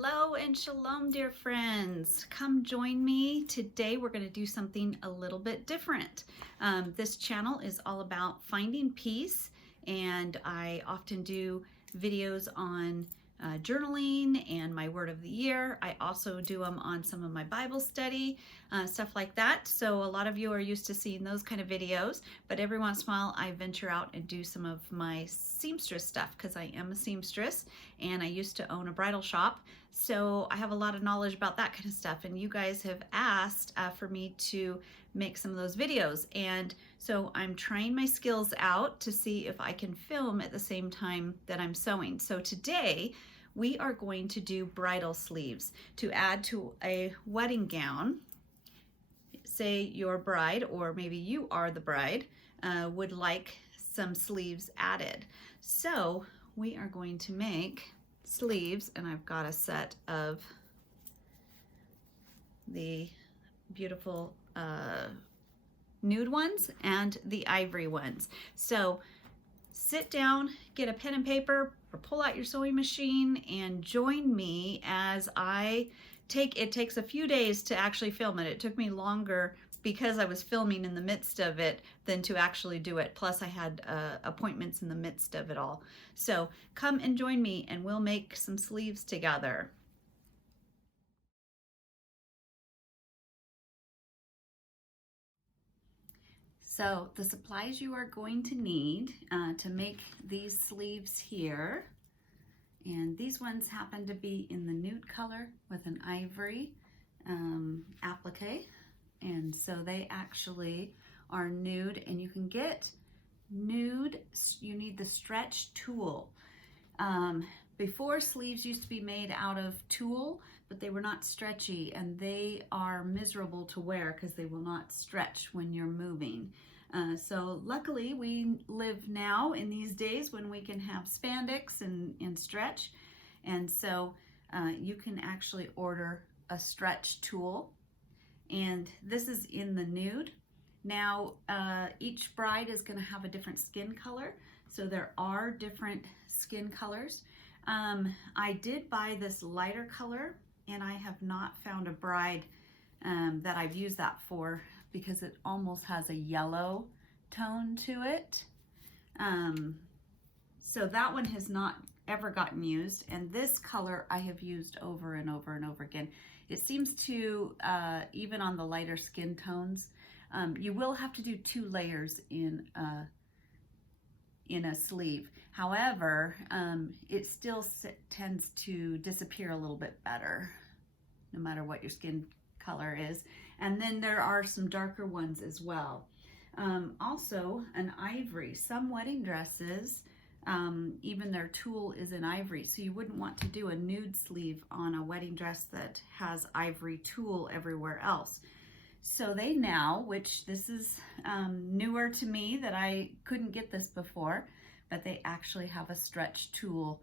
Hello and shalom, dear friends. Come join me. Today we're going to do something a little bit different. This channel is all about finding peace, and I often do videos on journaling and my word of the year. I also do them on some of my Bible study, stuff like that. So a lot of you are used to seeing those kind of videos, but every once in a while I venture out and do some of my seamstress stuff because I am a seamstress and I used to own a bridal shop. So I have a lot of knowledge about that kind of stuff, and you guys have asked for me to make some of those videos, and so I'm trying my skills out to see if I can film at the same time that I'm sewing. So today we are going to do bridal sleeves to add to a wedding gown. Say your bride, or maybe you are the bride, would like some sleeves added. So we are going to make sleeves, and I've got a set of the beautiful nude ones and the ivory ones. So sit down, get a pen and paper, or pull out your sewing machine and join me as it takes a few days to actually film it. It took me longer because I was filming in the midst of it than to actually do it. Plus I had appointments in the midst of it all. So come and join me and we'll make some sleeves together. So the supplies you are going to need to make these sleeves here, and these ones happen to be in the nude color with an ivory applique, and so they actually are nude, and you can get nude. You need the stretch tulle. Before, sleeves used to be made out of tulle, but they were not stretchy, and they are miserable to wear because they will not stretch when you're moving. So luckily we live now in these days when we can have spandex and stretch, and so you can actually order a stretch tulle, and this is in the nude. Now each bride is going to have a different skin color, so there are different skin colors. I did buy this lighter color, and I have not found a bride that I've used that for because it almost has a yellow tone to it. So that one has not ever gotten used, and this color I have used over and over and over again. It seems to, even on the lighter skin tones, you will have to do 2 layers in a sleeve. However, it still tends to disappear a little bit better, no matter what your skin color is. And then there are some darker ones as well. Also an ivory. Some wedding dresses, even their tulle is in ivory, so you wouldn't want to do a nude sleeve on a wedding dress that has ivory tulle everywhere else. So they now, which this is newer to me, that I couldn't get this before, but they actually have a stretch tulle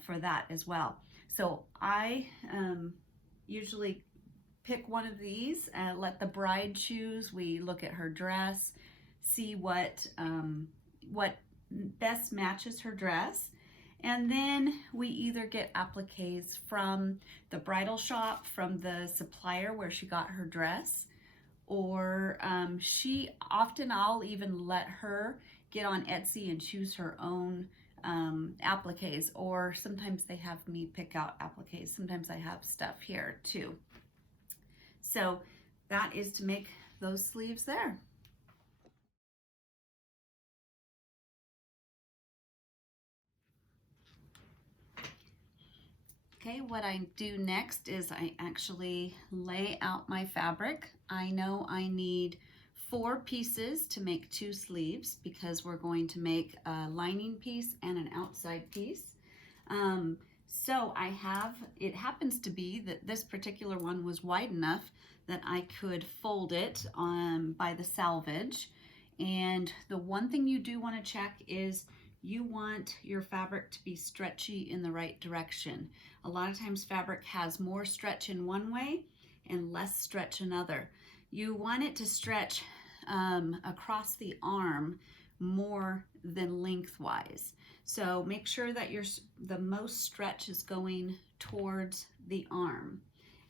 for that as well. So I usually pick one of these and let the bride choose. We look at her dress, see what best matches her dress, and then we either get appliques from the bridal shop, from the supplier where she got her dress, or I'll even let her get on Etsy and choose her own appliques, or sometimes they have me pick out appliques. Sometimes I have stuff here too. So that is to make those sleeves there. Okay, what I do next is I actually lay out my fabric. I know I need 4 pieces to make 2 sleeves because we're going to make a lining piece and an outside piece. So it happens to be that this particular one was wide enough that I could fold it by the selvage. And the one thing you do want to check is you want your fabric to be stretchy in the right direction. A lot of times fabric has more stretch in one way and less stretch another. You want it to stretch across the arm more than lengthwise. So make sure that the most stretch is going towards the arm.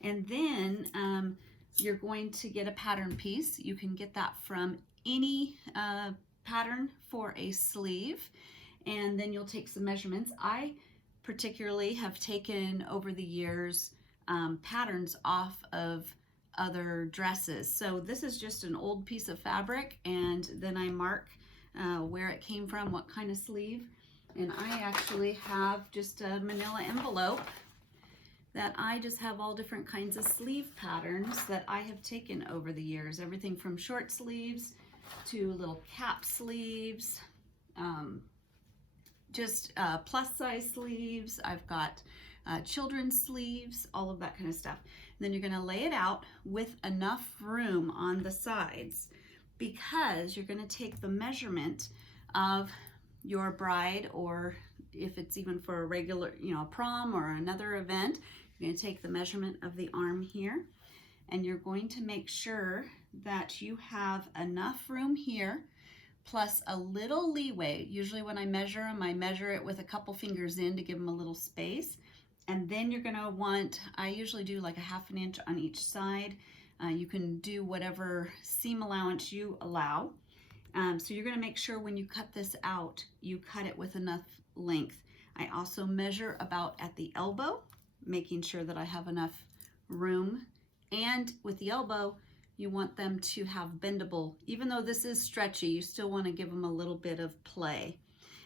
And then you're going to get a pattern piece. You can get that from any pattern for a sleeve. And then you'll take some measurements. I particularly have taken over the years patterns off of other dresses. So this is just an old piece of fabric, and then I mark where it came from, what kind of sleeve. And I actually have just a manila envelope that I just have all different kinds of sleeve patterns that I have taken over the years. Everything from short sleeves to little cap sleeves, just plus size sleeves. I've got children's sleeves, all of that kind of stuff. And then you're gonna lay it out with enough room on the sides, because you're gonna take the measurement of your bride, or if it's even for a regular, a prom or another event, you're gonna take the measurement of the arm here, and you're going to make sure that you have enough room here, plus a little leeway. Usually when I measure them, I measure it with a couple fingers in to give them a little space. And then you're gonna want, I usually do like a 1/2 inch on each side. You can do whatever seam allowance you allow. So you're gonna make sure when you cut this out, you cut it with enough length. I also measure about at the elbow, making sure that I have enough room. And with the elbow, you want them to have bendable. Even though this is stretchy, you still wanna give them a little bit of play.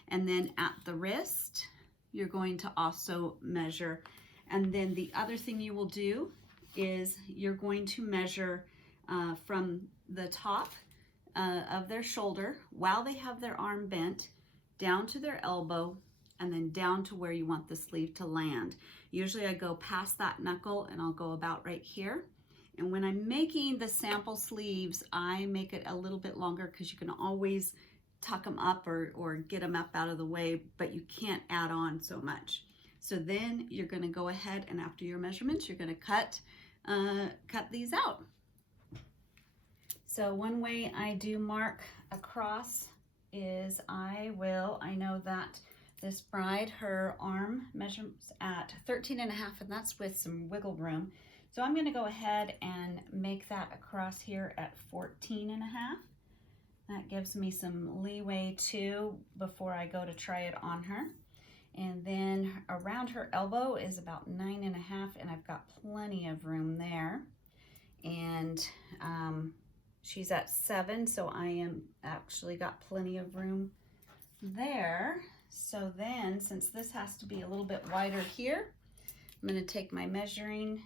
And then at the wrist, you're going to also measure. And then the other thing you will do is you're going to measure from the top of their shoulder while they have their arm bent down to their elbow, and then down to where you want the sleeve to land. Usually I go past that knuckle and I'll go about right here. And when I'm making the sample sleeves, I make it a little bit longer, because you can always tuck them up or get them up out of the way, but you can't add on so much. So then you're gonna go ahead, and after your measurements, you're gonna cut these out. So one way I do mark across is I know that this bride, her arm measures at 13.5, and that's with some wiggle room. So I'm gonna go ahead and make that across here at 14.5. That gives me some leeway too before I go to try it on her. And then around her elbow is about 9.5, and I've got plenty of room there. And she's at 7, so I am actually got plenty of room there. So then, since this has to be a little bit wider here, I'm gonna take my measuring,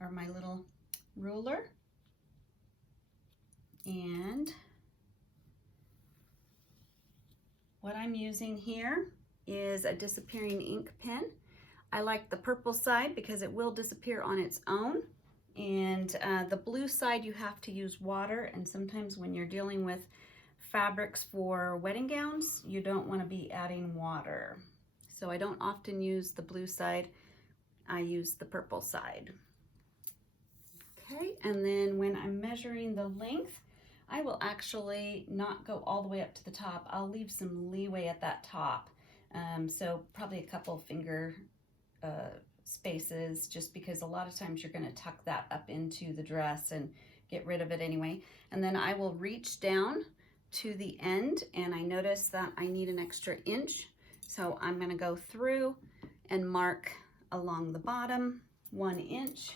or my little ruler, and what I'm using here is a disappearing ink pen. I like the purple side because it will disappear on its own, and the blue side you have to use water, and sometimes when you're dealing with fabrics for wedding gowns, you don't want to be adding water. So I don't often use the blue side, I use the purple side. Okay, and then when I'm measuring the length, I will actually not go all the way up to the top. I'll leave some leeway at that top. So probably a couple finger spaces, just because a lot of times you're gonna tuck that up into the dress and get rid of it anyway. And then I will reach down to the end, and I notice that I need an extra inch. So I'm gonna go through and mark along the bottom 1 inch,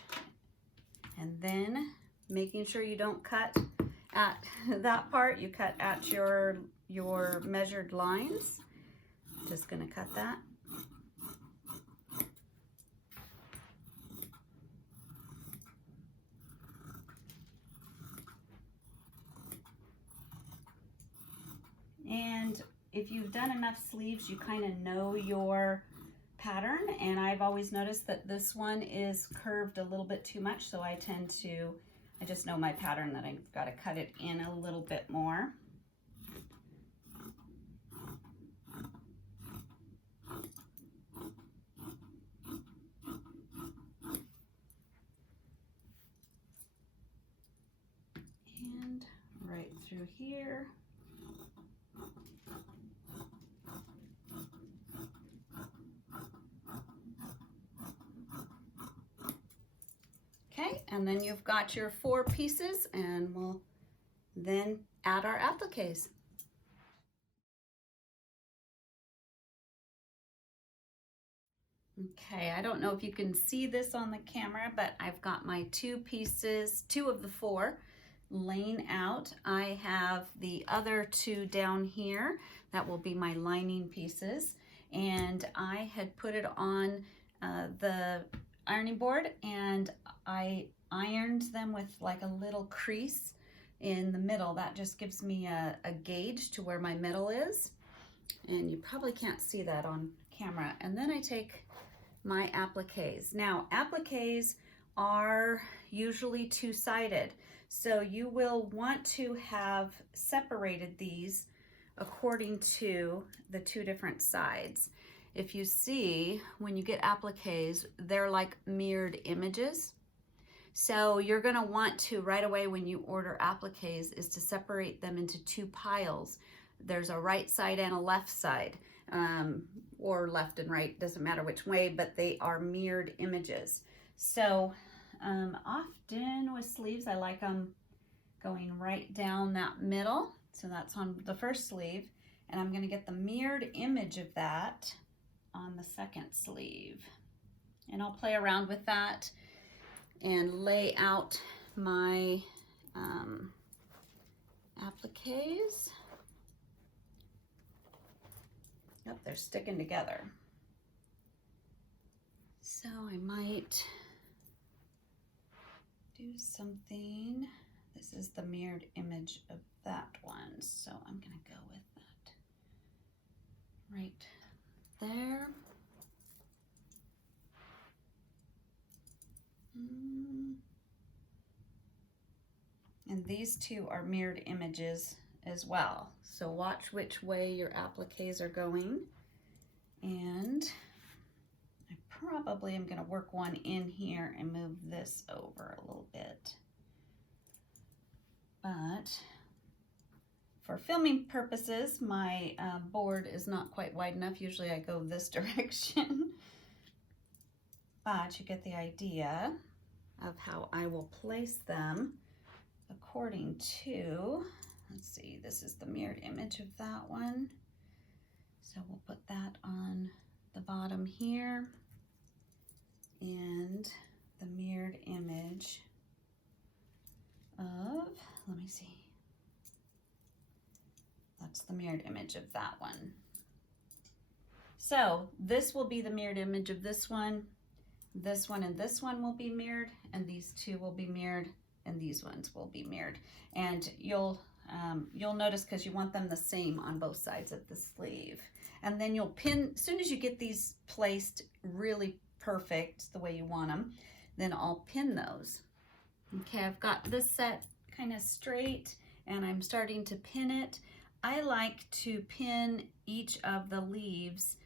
and then making sure you don't cut at that part, you cut at your measured lines. Just gonna cut that. And if you've done enough sleeves, you kind of know your pattern, and I've always noticed that this one is curved a little bit too much, so I just know my pattern, that I've got to cut it in a little bit more. And right through here. and then you've got your 4 pieces, and we'll then add our appliques. Okay, I don't know if you can see this on the camera, but I've got my 2 pieces, 2 of the 4 laying out. I have the other 2 down here. That will be my lining pieces. And I had put it on the ironing board, and I ironed them with like a little crease in the middle. That just gives me a gauge to where my middle is. And you probably can't see that on camera. And then I take my appliques. Now, appliques are usually 2-sided, so you will want to have separated these according to the 2 different sides. If you see, when you get appliques, they're like mirrored images. So you're gonna want to, right away when you order appliques, is to separate them into 2 piles. There's a right side and a left side. Or left and right, doesn't matter which way, but they are mirrored images. So often with sleeves, I like them going right down that middle. So that's on the first sleeve, and I'm going to get the mirrored image of that on the second sleeve. And I'll play around with that and lay out my appliques. Yep, they're sticking together. So I might do something. This is the mirrored image of that one, so I'm gonna go with that right there. And these 2 are mirrored images as well. So watch which way your appliques are going. And I probably am going to work one in here and move this over a little bit. But for filming purposes, my board is not quite wide enough. Usually I go this direction. But you get the idea of how I will place them according to, let's see, this is the mirrored image of that one. So we'll put that on the bottom here, and the mirrored image of, let me see, that's the mirrored image of that one. So this will be the mirrored image of this one, and this one will be mirrored, and these 2 will be mirrored, and these ones will be mirrored. And you'll notice, because you want them the same on both sides of the sleeve. And then you'll pin, as soon as you get these placed really perfect the way you want them, then I'll pin those. Okay, I've got this set kind of straight, and I'm starting to pin it. I like to pin each of the leaves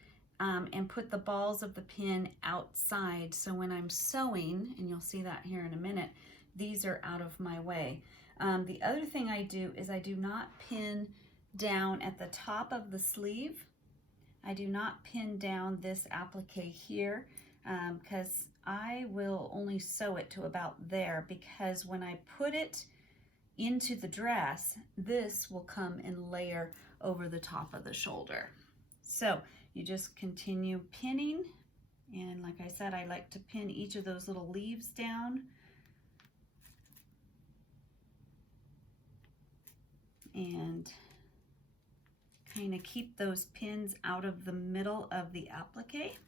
and put the balls of the pin outside, so when I'm sewing, and you'll see that here in a minute, these are out of my way. The other thing I do is I do not pin down at the top of the sleeve. I do not pin down this applique here because I will only sew it to about there, because when I put it into the dress, this will come and layer over the top of the shoulder. So you just continue pinning, and like I said, I like to pin each of those little leaves down. And kind of keep those pins out of the middle of the applique.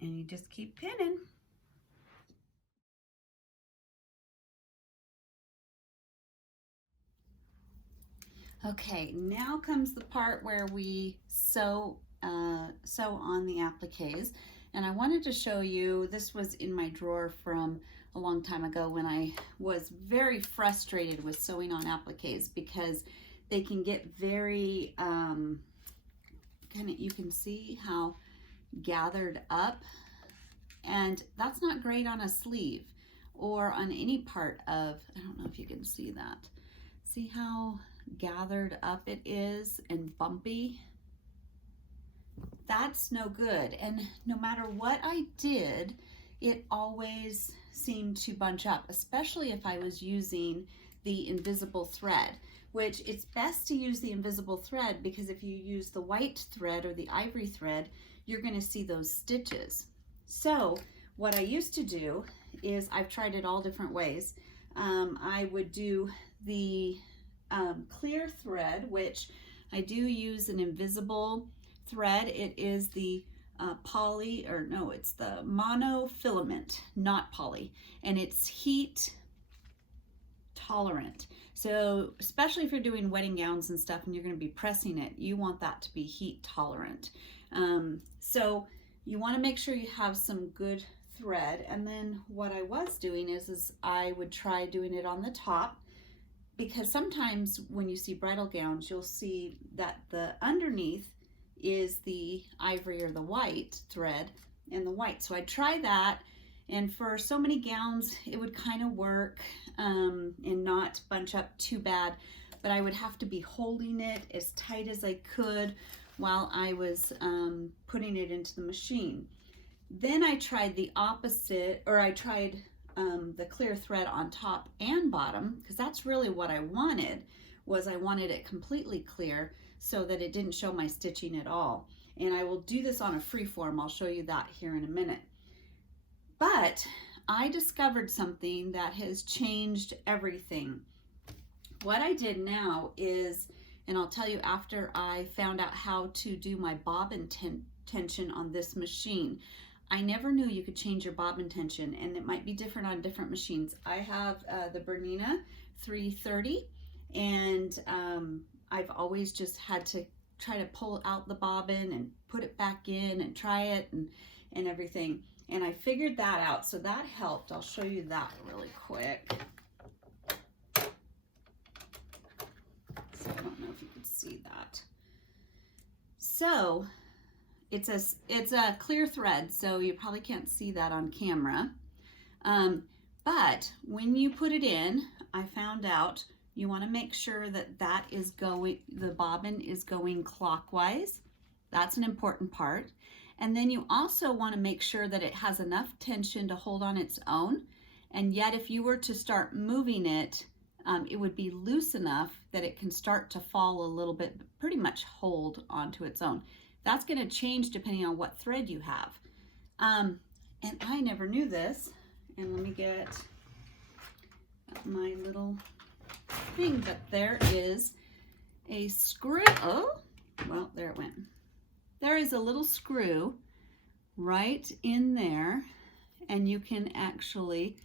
And you just keep pinning. Okay, now comes the part where we sew on the appliques. And I wanted to show you, this was in my drawer from a long time ago when I was very frustrated with sewing on appliques, because they can get very, you can see how gathered up, and that's not great on a sleeve or on any part of, I don't know if you can see that. See how gathered up it is and bumpy? that's no good. And no matter what I did, it always seemed to bunch up, especially if I was using the invisible thread, which it's best to use the invisible thread because if you use the white thread or the ivory thread, you're going to see those stitches. So what I used to do is, I've tried it all different ways. I would do the clear thread, which I do use an invisible thread. It is the poly, or no, it's the monofilament, not poly, and it's heat tolerant. So especially if you're doing wedding gowns and stuff and you're going to be pressing it, you want that to be heat tolerant. So you want to make sure you have some good thread. And then what I was doing is I would try doing it on the top, because sometimes when you see bridal gowns, you'll see that the underneath is the ivory or the white thread and the white. So I'd try that, and for so many gowns it would kind of work and not bunch up too bad, but I would have to be holding it as tight as I could while I was putting it into the machine. Then I tried the opposite, or I tried the clear thread on top and bottom, because that's really what I wanted. I wanted it completely clear so that it didn't show my stitching at all. And I will do this on a free form. I'll show you that here in a minute. But I discovered something that has changed everything. What I did now is, and I'll tell you after I found out how to do my bobbin tension on this machine. I never knew you could change your bobbin tension, and it might be different on different machines. I have the Bernina 330, and I've always just had to try to pull out the bobbin and put it back in and try it and everything. And I figured that out, so that helped. I'll show you that really quick. So I don't know if you can see that. So it's a clear thread, so you probably can't see that on camera. But when you put it in, I found out you want to make sure that the bobbin is going clockwise. That's an important part. And then you also want to make sure that it has enough tension to hold on its own. And yet if you were to start moving it, it would be loose enough that it can start to fall a little bit, but pretty much hold onto its own. That's going to change depending on what thread you have. And I never knew this. And let me get my little thing, but there is a screw. Oh, well, there it went. There is a little screw right in there, and you can actually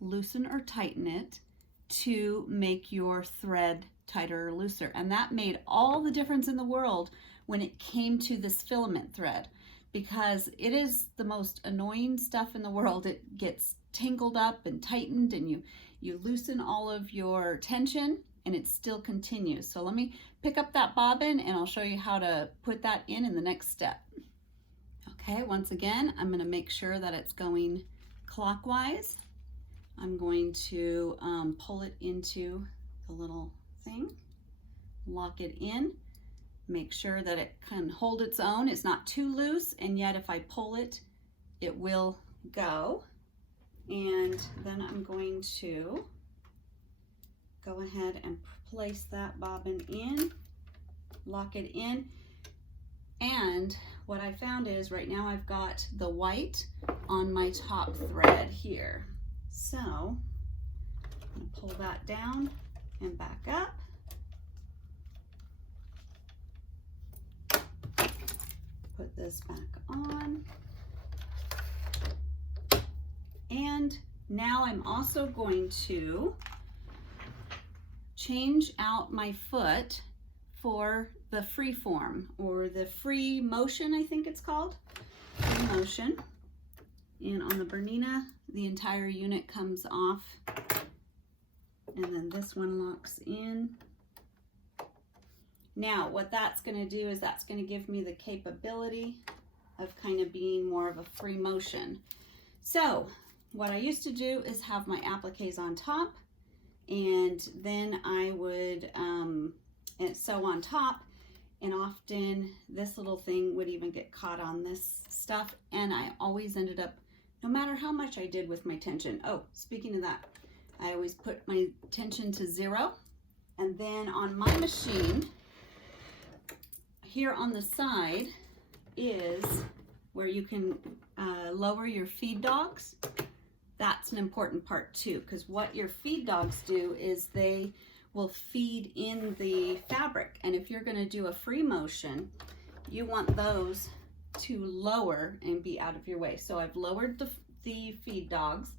loosen or tighten it to make your thread tighter or looser. And that made all the difference in the world when it came to this filament thread, because it is the most annoying stuff in the world. It gets tangled up and tightened, and you loosen all of your tension and it still continues. So let me pick up that bobbin and I'll show you how to put that in the next step. Okay, once again, I'm going to make sure that it's going clockwise. I'm going to pull it into the little thing, lock it in, make sure that it can hold its own. It's not too loose, and yet if I pull it, it will go. And then I'm going to go ahead and place that bobbin in, lock it in. And what I found is right now I've got the white on my top thread here. So I'm going to pull that down and back up. Put this back on. And now I'm also going to change out my foot for the free form, or the free motion, I think it's called, free motion. And on the Bernina, the entire unit comes off, and then this one locks in. Now what that's going to do is that's going to give me the capability of kind of being more of a free motion. So what I used to do is have my appliques on top, and then I would sew on top, and often this little thing would even get caught on this stuff, and I always ended up, no matter how much I did with my tension. Oh, speaking of that, I always put my tension to 0, and then on my machine, here on the side is where you can lower your feed dogs. That's an important part too, because what your feed dogs do is they will feed in the fabric, and if you're going to do a free motion, you want those to lower and be out of your way. So I've lowered the feed dogs.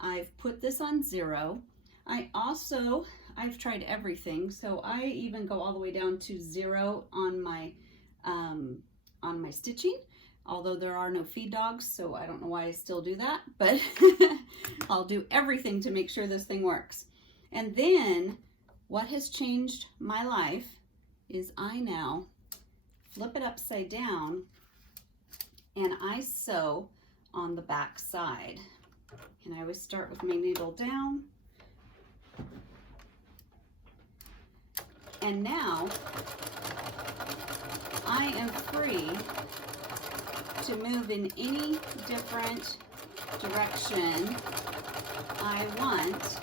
I've put this on 0. I've tried everything, so I even go all the way down to 0 on my stitching, although there are no feed dogs, so I don't know why I still do that, but I'll do everything to make sure this thing works. And then what has changed my life is I now flip it upside down and I sew on the back side. And I always start with my needle down. And now I am free to move in any different direction I want.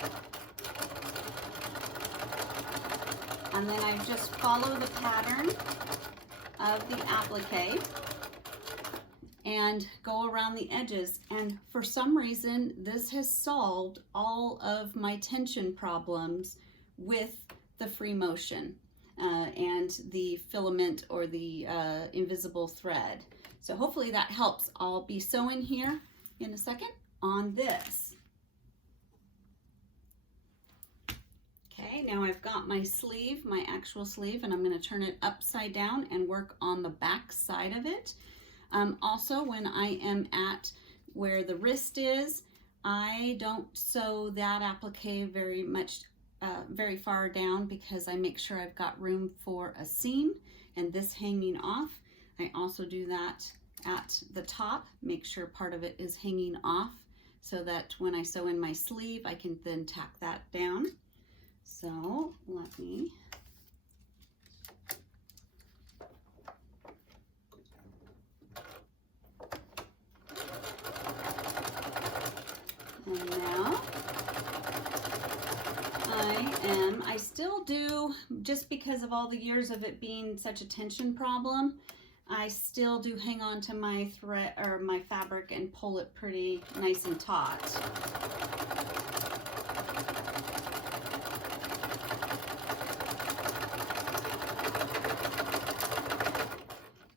And then I just follow the pattern of the applique and go around the edges. And for some reason, this has solved all of my tension problems with the free motion and the filament or the invisible thread. So hopefully that helps. I'll be sewing here in a second on this. Okay, now I've got my sleeve, my actual sleeve, and I'm going to turn it upside down and work on the back side of it. Also, when I am at where the wrist is, I don't sew that applique very far down, because I make sure I've got room for a seam and this hanging off. I also do that at the top, make sure part of it is hanging off so that when I sew in my sleeve, I can then tack that down. So let me and now I still do, just because of all the years of it being such a tension problem, I still do hang on to my thread or my fabric and pull it pretty nice and taut.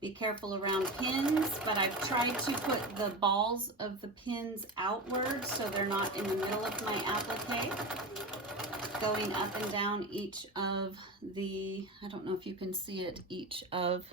Be careful around pins, but I've tried to put the balls of the pins outward so they're not in the middle of my applique, going up and down each of the, I don't know if you can see it, each of,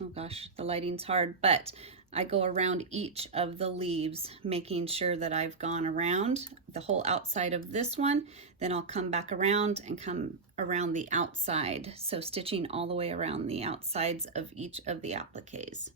oh gosh, the lighting's hard, but I go around each of the leaves, making sure that I've gone around the whole outside of this one. Then I'll come back around and come around the outside. So stitching all the way around the outsides of each of the appliques.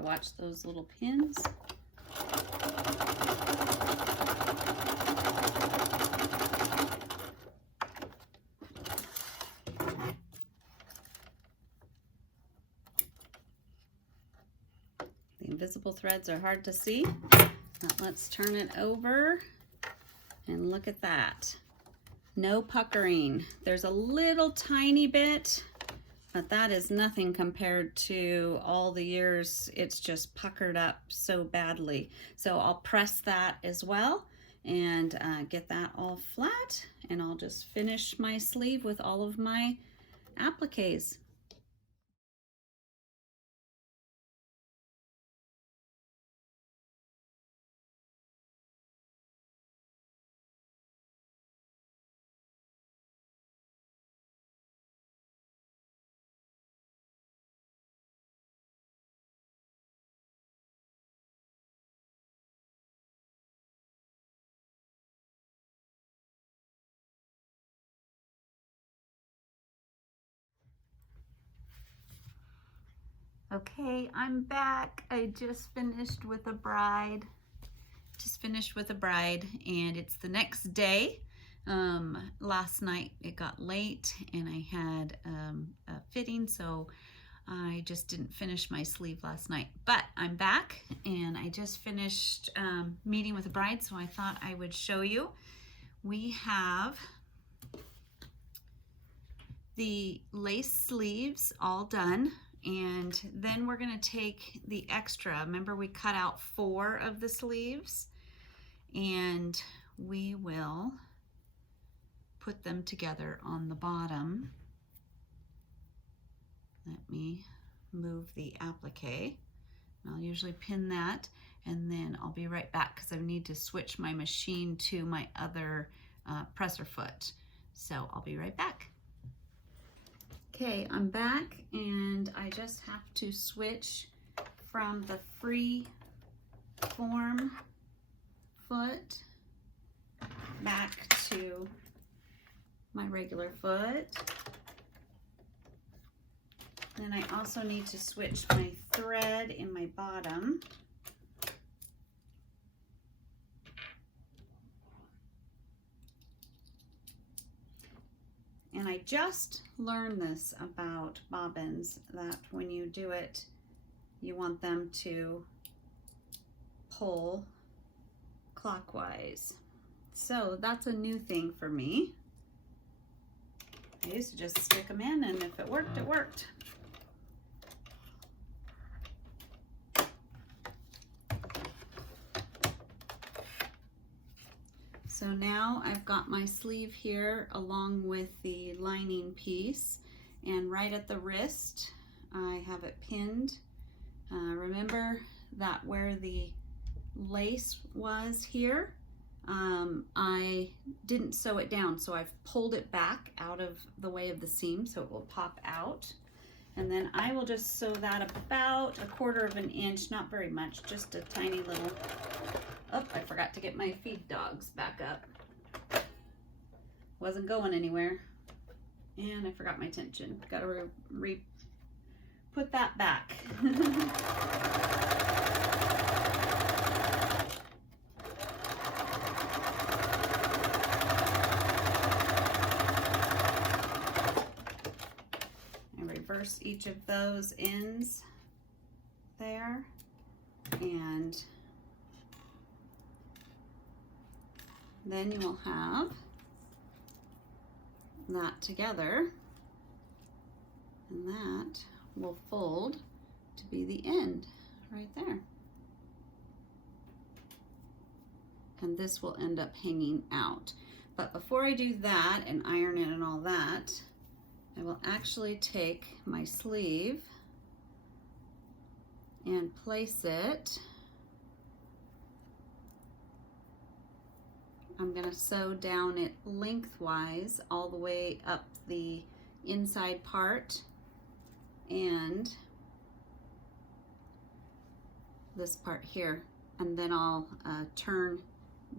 Watch those little pins. The invisible threads are hard to see, but let's turn it over and look at that. No puckering. There's a little tiny bit, but that is nothing compared to all the years it's just puckered up so badly. So I'll press that as well, and get that all flat, and I'll just finish my sleeve with all of my appliques. Okay, I'm back. I just finished with a bride. And it's the next day. Last night it got late and I had a fitting, so I just didn't finish my sleeve last night. But I'm back and I just finished meeting with a bride, so I thought I would show you. We have the lace sleeves all done. And then we're going to take the extra. Remember, we cut out 4 of the sleeves, and we will put them together on the bottom. Let me move the applique. I'll usually pin that, and then I'll be right back because I need to switch my machine to my other presser foot. So I'll be right back. Okay, I'm back, and I just have to switch from the free form foot back to my regular foot. Then I also need to switch my thread in my bottom. And I just learned this about bobbins, that when you do it, you want them to pull clockwise. So that's a new thing for me. I used to just stick them in, and if it worked, it worked. So now I've got my sleeve here along with the lining piece, and right at the wrist I have it pinned. Remember that where the lace was here, I didn't sew it down, so I've pulled it back out of the way of the seam so it will pop out. And then I will just sew that about 1/4 of an inch, not very much, just a tiny little. Oh, I forgot to get my feed dogs back up. Wasn't going anywhere. And I forgot my tension. Got to put that back. And reverse each of those ends there, and then you will have that together, and that will fold to be the end right there. And this will end up hanging out. But before I do that and iron it and all that, I will actually take my sleeve and place it. I'm going to sew down it lengthwise all the way up the inside part and this part here, and then I'll turn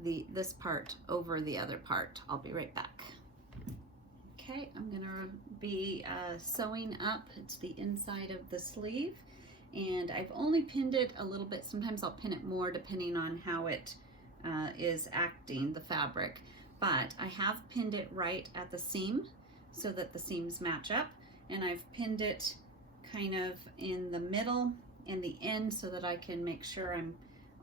this part over the other part. I'll be right back. Okay, I'm going to be sewing up to the inside of the sleeve, and I've only pinned it a little bit. Sometimes I'll pin it more depending on how it is acting, the fabric, but I have pinned it right at the seam so that the seams match up, and I've pinned it kind of in the middle and the end so that I can make sure I'm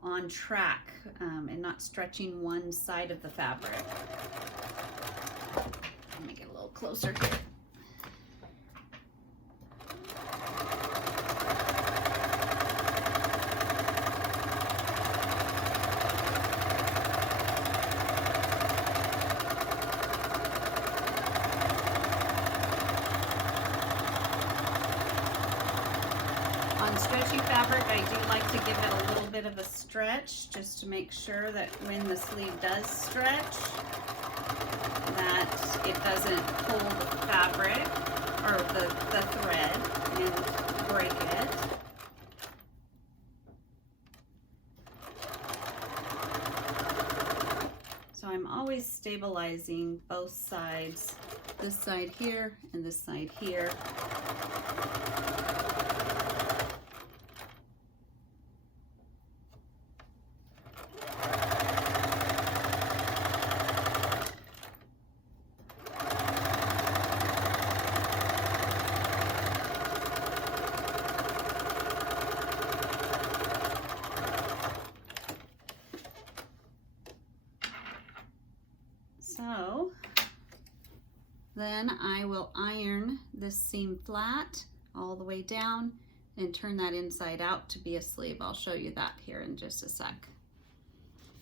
on track and not stretching one side of the fabric. Let me get a little closer here. stretchy fabric, I do like to give it a little bit of a stretch just to make sure that when the sleeve does stretch, that it doesn't pull the fabric or the thread and break it. So I'm always stabilizing both sides, this side here and this side here. So then I will iron this seam flat all the way down and turn that inside out to be a sleeve. I'll show you that here in just a sec.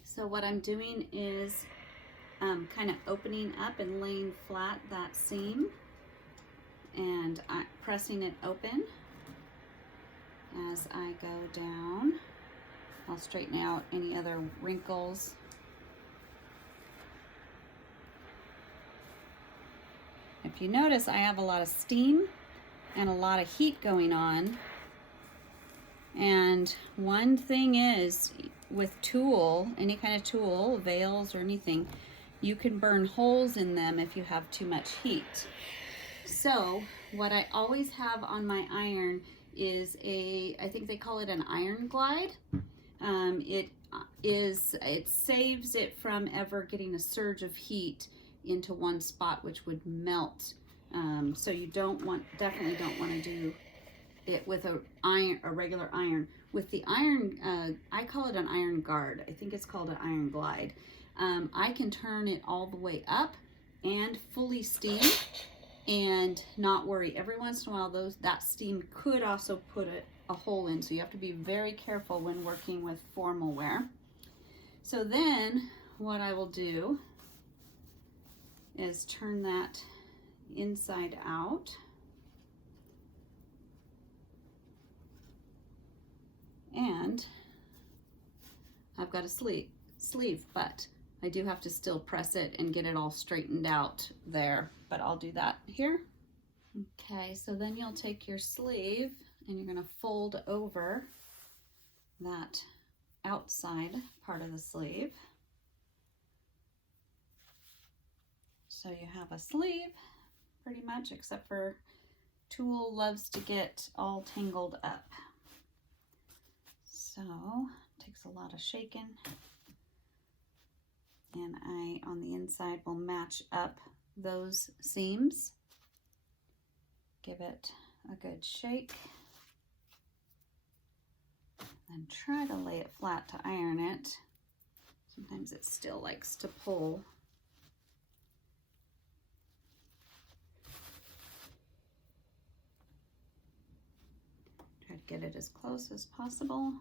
So what I'm doing is kind of opening up and laying flat that seam and pressing it open as I go down. I'll straighten out any other wrinkles. If you notice, I have a lot of steam and a lot of heat going on. And one thing is, with tulle, any kind of tulle, veils or anything, you can burn holes in them if you have too much heat. So what I always have on my iron is I think they call it an iron glide. It saves it from ever getting a surge of heat into one spot, which would melt. So you definitely don't want to do it with a regular iron. With the iron, I call it an iron guard. I think it's called an iron glide. I can turn it all the way up and fully steam and not worry. Every once in a while, that steam could also put a hole in, so you have to be very careful when working with formal wear. So then what I will do is turn that inside out. And I've got a sleeve, but I do have to still press it and get it all straightened out there, but I'll do that here. Okay, so then you'll take your sleeve and you're gonna fold over that outside part of the sleeve. So you have a sleeve pretty much, except for tulle loves to get all tangled up. So it takes a lot of shaking. And I, on the inside, will match up those seams. Give it a good shake. And try to lay it flat to iron it. Sometimes it still likes to pull. Try to get it as close as possible.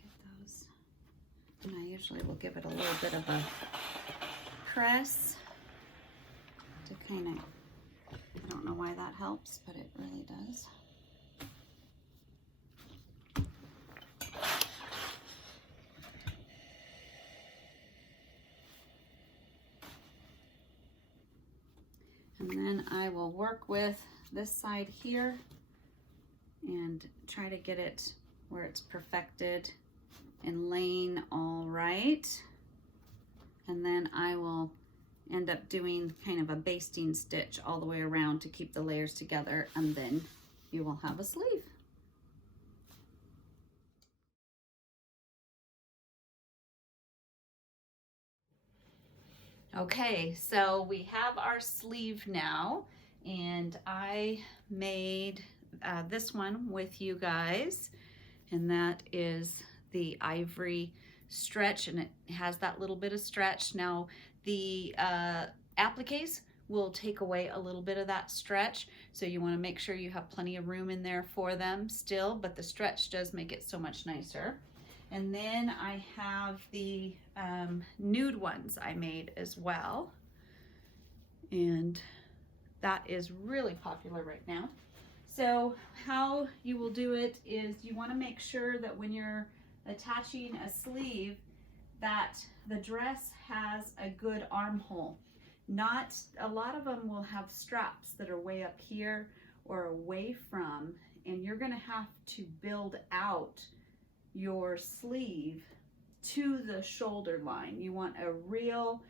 Get those. And I usually will give it a little bit of a press to kind of, I don't know why that helps, but it really does. And then I will work with this side here and try to get it where it's perfected and laying all right. And then I will end up doing kind of a basting stitch all the way around to keep the layers together, and then you will have a sleeve. Okay, so we have our sleeve now, and I made this one with you guys, and that is the ivory stretch, and it has that little bit of stretch. Now the appliques will take away a little bit of that stretch, so you want to make sure you have plenty of room in there for them still, but the stretch does make it so much nicer. And then I have the nude ones I made as well, and that is really popular right now. So how you will do it is you want to make sure that when you're attaching a sleeve that the dress has a good armhole. Not a lot of them will have straps that are way up here or away from, and you're going to have to build out your sleeve to the shoulder line. You want a real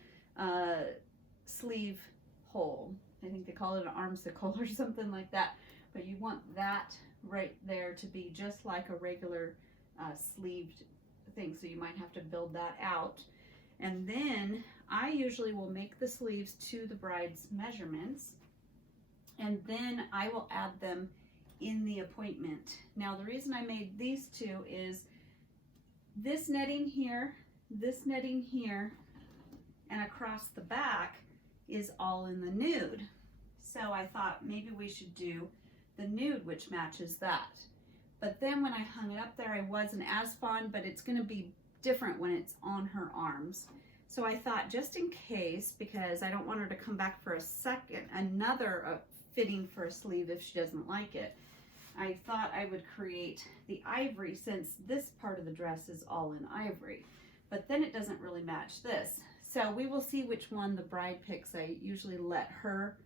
sleeve hole. I think they call it an armsicle or something like that, but you want that right there to be just like a regular sleeved thing, so you might have to build that out. And then I usually will make the sleeves to the bride's measurements, and then I will add them in the appointment. Now the reason I made these two is this netting here, and across the back is all in the nude. So I thought maybe we should do the nude, which matches that. But then when I hung it up there, I wasn't as fond, but it's going to be different when it's on her arms. So I thought, just in case, because I don't want her to come back for another fitting for a sleeve if she doesn't like it, I thought I would create the ivory, since this part of the dress is all in ivory. But then it doesn't really match this. So we will see which one the bride picks. I usually let her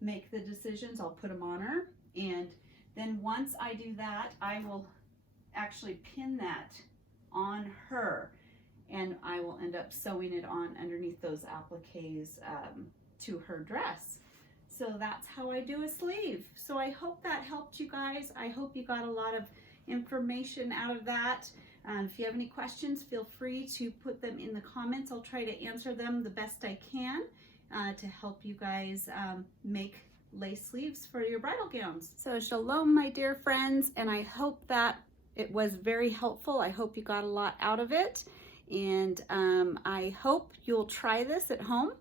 make the decisions. I'll put them on her, and then once I do that, I will actually pin that on her, and I will end up sewing it on underneath those appliques to her dress. So that's how I do a sleeve. So I hope that helped you guys. I hope you got a lot of information out of that. If you have any questions, feel free to put them in the comments. I'll try to answer them the best I can to help you guys make lace sleeves for your bridal gowns. So shalom, my dear friends, and I hope that it was very helpful. I hope you got a lot out of it, and I hope you'll try this at home,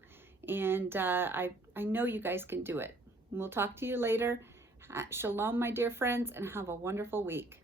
and I know you guys can do it. We'll talk to you later. Shalom, my dear friends, and have a wonderful week.